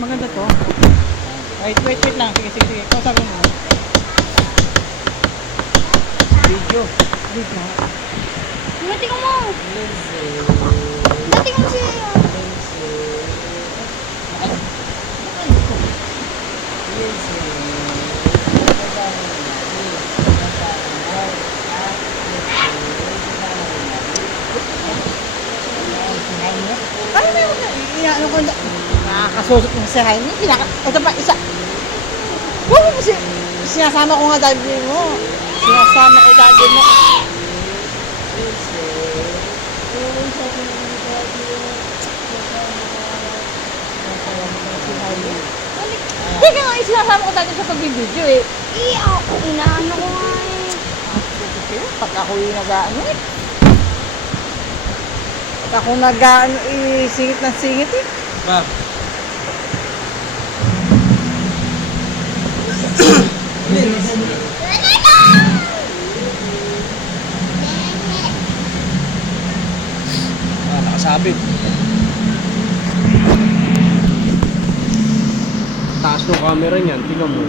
Maganda to. Wait lang. Sige. Kausapin mo. Video. Wait lang. Dati ko mo. Dati ko mo siya. Ay, may wala. Ano ko na. Nakakasusot ng si Jaime. Ito pa, isa. Sinasama ko nga daddy mo. Sinasama ko daddy mo. Hindi ka nga sinasama ko dati sa pagbibideo eh. Ako, inaano ko nga eh. Pag ako yung nag-ano eh. Pag ako nag-ano eh, singit ng singit eh. Ba? Nakasabit. Taas ng camera niyan, tingnan mo.